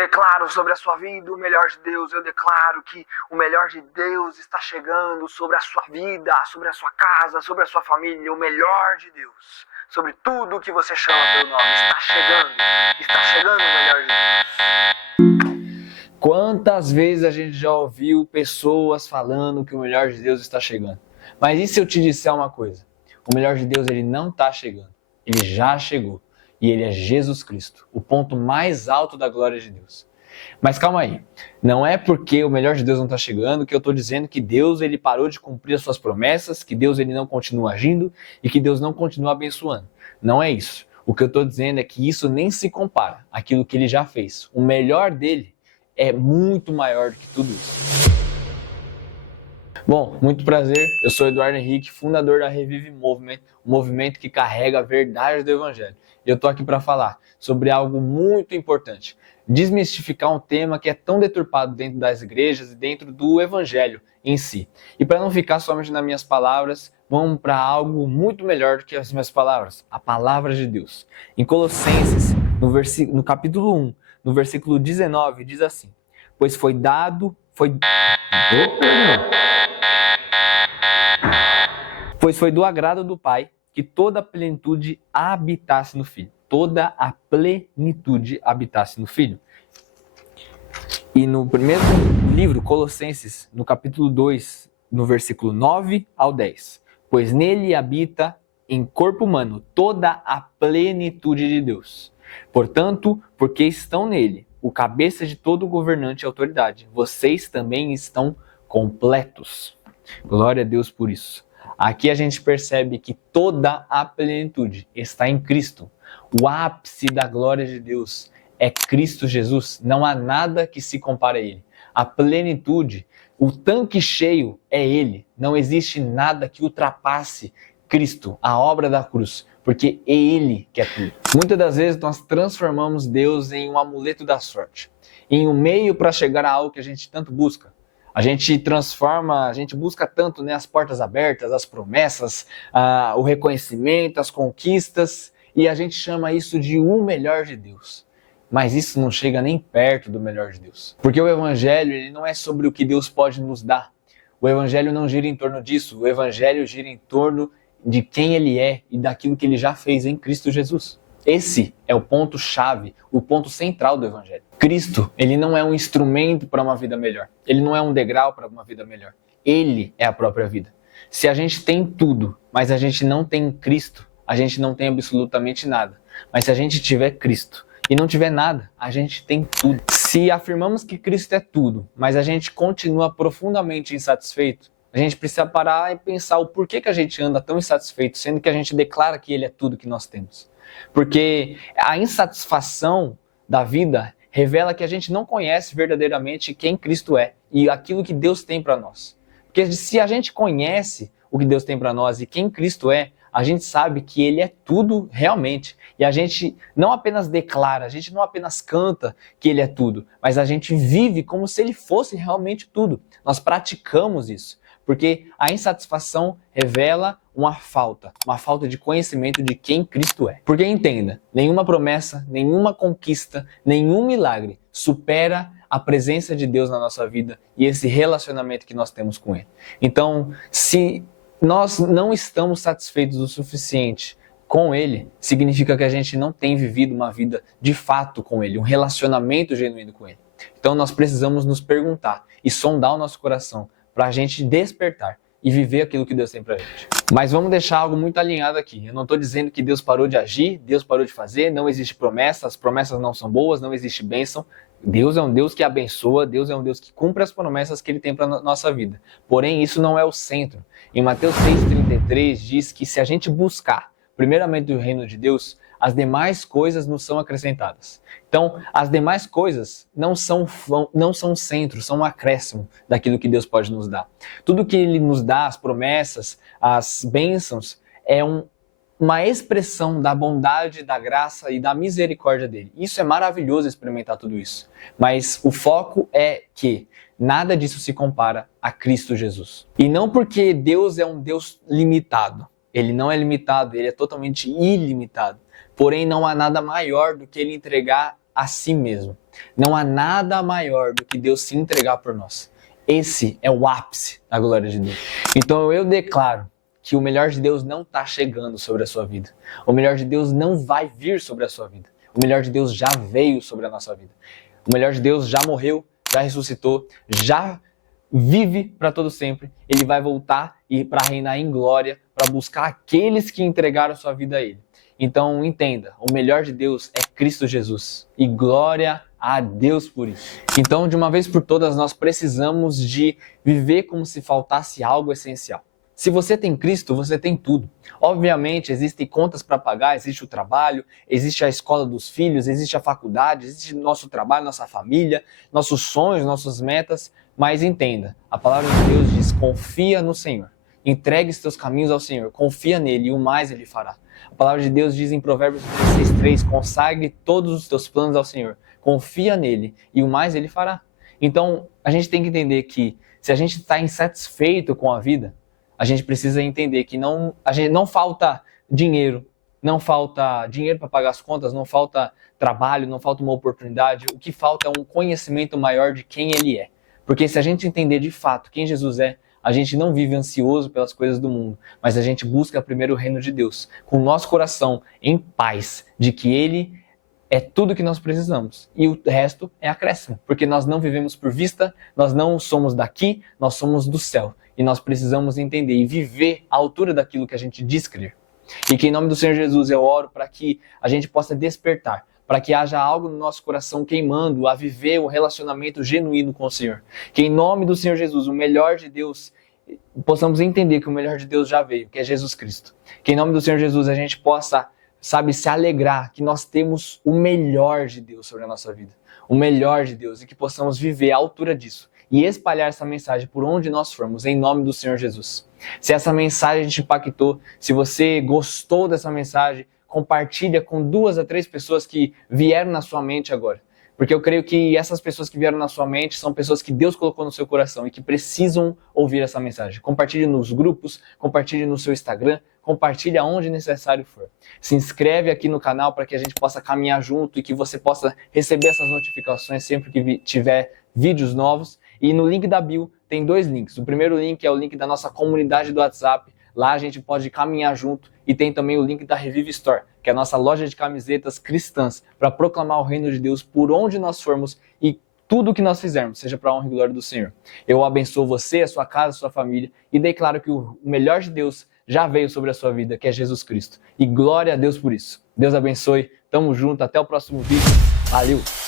declaro sobre a sua vida o melhor de Deus. Eu declaro que o melhor de Deus está chegando sobre a sua vida, sobre a sua casa, sobre a sua família. O melhor de Deus, sobre tudo que você chama pelo nome, está chegando. Está chegando o melhor de Deus. Quantas vezes a gente já ouviu pessoas falando que o melhor de Deus está chegando? Mas e se eu te disser uma coisa? O melhor de Deus, ele não está chegando. Ele já chegou. E ele é Jesus Cristo, o ponto mais alto da glória de Deus. Mas calma aí, não é porque o melhor de Deus não está chegando que eu estou dizendo que Deus ele parou de cumprir as suas promessas, que Deus ele não continua agindo e que Deus não continua abençoando. Não é isso. O que eu estou dizendo é que isso nem se compara àquilo que ele já fez. O melhor dele é muito maior do que tudo isso. Bom, muito prazer, eu sou Eduardo Henrique, fundador da Revive Movement, um movimento que carrega a verdade do Evangelho. E eu estou aqui para falar sobre algo muito importante, desmistificar um tema que é tão deturpado dentro das igrejas e dentro do Evangelho em si. E para não ficar somente nas minhas palavras, vamos para algo muito melhor do que as minhas palavras, a palavra de Deus. Em Colossenses, no capítulo 1, no versículo 19, diz assim: pois foi do agrado do Pai que toda a plenitude habitasse no Filho. Toda a plenitude habitasse no Filho. E no primeiro livro, Colossenses, no capítulo 2, no versículo 9 ao 10. Pois nele habita em corpo humano toda a plenitude de Deus. Portanto, porque estão nele, o cabeça de todo governante e autoridade, vocês também estão completos. Glória a Deus por isso. Aqui a gente percebe que toda a plenitude está em Cristo. O ápice da glória de Deus é Cristo Jesus. Não há nada que se compare a Ele. A plenitude, o tanque cheio é Ele. Não existe nada que ultrapasse Cristo, a obra da cruz, porque é Ele que é tudo. Muitas das vezes nós transformamos Deus em um amuleto da sorte, em um meio para chegar a algo que a gente tanto busca. A gente busca tanto, né, as portas abertas, as promessas, o reconhecimento, as conquistas, e a gente chama isso de o melhor de Deus. Mas isso não chega nem perto do melhor de Deus. Porque o Evangelho ele não é sobre o que Deus pode nos dar. O Evangelho não gira em torno disso. O Evangelho gira em torno de quem Ele é e daquilo que Ele já fez em Cristo Jesus. Esse é o ponto-chave, o ponto central do Evangelho. Cristo, ele não é um instrumento para uma vida melhor. Ele não é um degrau para uma vida melhor. Ele é a própria vida. Se a gente tem tudo, mas a gente não tem Cristo, a gente não tem absolutamente nada. Mas se a gente tiver Cristo e não tiver nada, a gente tem tudo. Se afirmamos que Cristo é tudo, mas a gente continua profundamente insatisfeito, a gente precisa parar e pensar o porquê que a gente anda tão insatisfeito, sendo que a gente declara que Ele é tudo que nós temos. Porque a insatisfação da vida revela que a gente não conhece verdadeiramente quem Cristo é e aquilo que Deus tem para nós. Porque se a gente conhece o que Deus tem para nós e quem Cristo é, a gente sabe que Ele é tudo realmente. E a gente não apenas declara, a gente não apenas canta que Ele é tudo, mas a gente vive como se Ele fosse realmente tudo. Nós praticamos isso. Porque a insatisfação revela uma falta de conhecimento de quem Cristo é. Porque entenda, nenhuma promessa, nenhuma conquista, nenhum milagre supera a presença de Deus na nossa vida e esse relacionamento que nós temos com Ele. Então, se nós não estamos satisfeitos o suficiente com Ele, significa que a gente não tem vivido uma vida de fato com Ele, um relacionamento genuíno com Ele. Então, nós precisamos nos perguntar e sondar o nosso coração para a gente despertar e viver aquilo que Deus tem para a gente. Mas vamos deixar algo muito alinhado aqui. Eu não estou dizendo que Deus parou de agir, Deus parou de fazer, não existe promessa, as promessas não são boas, não existe bênção. Deus é um Deus que abençoa, Deus é um Deus que cumpre as promessas que Ele tem para a nossa vida. Porém, isso não é o centro. Em Mateus 6,33 diz que se a gente buscar primeiramente o reino de Deus, as demais coisas nos são acrescentadas. Então, as demais coisas não são centro, são um acréscimo daquilo que Deus pode nos dar. Tudo que Ele nos dá, as promessas, as bênçãos, é uma expressão da bondade, da graça e da misericórdia dele. Isso é maravilhoso experimentar tudo isso. Mas o foco é que nada disso se compara a Cristo Jesus. E não porque Deus é um Deus limitado. Ele não é limitado, ele é totalmente ilimitado. Porém, não há nada maior do que ele entregar a si mesmo. Não há nada maior do que Deus se entregar por nós. Esse é o ápice da glória de Deus. Então eu declaro que o melhor de Deus não está chegando sobre a sua vida. O melhor de Deus não vai vir sobre a sua vida. O melhor de Deus já veio sobre a nossa vida. O melhor de Deus já morreu, já ressuscitou, já vive para todo sempre. Ele vai voltar e para reinar em glória, para buscar aqueles que entregaram sua vida a Ele. Então entenda, o melhor de Deus é Cristo Jesus. E glória a Deus por isso. Então, de uma vez por todas, nós precisamos de viver como se faltasse algo essencial. Se você tem Cristo, você tem tudo. Obviamente, existem contas para pagar, existe o trabalho, existe a escola dos filhos, existe a faculdade, existe nosso trabalho, nossa família, nossos sonhos, nossas metas. Mas entenda, a palavra de Deus diz, confia no Senhor. Entregue os teus caminhos ao Senhor, confia nele e o mais Ele fará. A palavra de Deus diz em Provérbios 16:3, consagre todos os teus planos ao Senhor, confia nele e o mais Ele fará. Então, a gente tem que entender que se a gente está insatisfeito com a vida, a gente precisa entender que não falta dinheiro, não falta dinheiro para pagar as contas, não falta trabalho, não falta uma oportunidade. O que falta é um conhecimento maior de quem Ele é. Porque se a gente entender de fato quem Jesus é, a gente não vive ansioso pelas coisas do mundo, mas a gente busca primeiro o reino de Deus, com o nosso coração em paz, de que Ele é tudo que nós precisamos. E o resto é acréscimo, porque nós não vivemos por vista, nós não somos daqui, nós somos do céu. E nós precisamos entender e viver à altura daquilo que a gente diz crer. E que em nome do Senhor Jesus eu oro para que a gente possa despertar, para que haja algo no nosso coração queimando a viver um relacionamento genuíno com o Senhor. Que em nome do Senhor Jesus, o melhor de Deus, possamos entender que o melhor de Deus já veio, que é Jesus Cristo. Que em nome do Senhor Jesus a gente possa, se alegrar que nós temos o melhor de Deus sobre a nossa vida. O melhor de Deus e que possamos viver à altura disso. E espalhar essa mensagem por onde nós formos, em nome do Senhor Jesus. Se essa mensagem te impactou, se você gostou dessa mensagem, compartilha com 2 a 3 pessoas que vieram na sua mente agora. Porque eu creio que essas pessoas que vieram na sua mente são pessoas que Deus colocou no seu coração e que precisam ouvir essa mensagem. Compartilhe nos grupos, compartilhe no seu Instagram, compartilhe aonde necessário for. Se inscreve aqui no canal para que a gente possa caminhar junto e que você possa receber essas notificações sempre que tiver vídeos novos. E no link da bio tem 2 links. O primeiro link é o link da nossa comunidade do WhatsApp. Lá a gente pode caminhar junto. E tem também o link da Revive Store, que é a nossa loja de camisetas cristãs, para proclamar o reino de Deus por onde nós formos e tudo o que nós fizermos, seja para a honra e glória do Senhor. Eu abençoo você, a sua casa, a sua família e declaro que o melhor de Deus já veio sobre a sua vida, que é Jesus Cristo. E glória a Deus por isso. Deus abençoe. Tamo junto. Até o próximo vídeo. Valeu!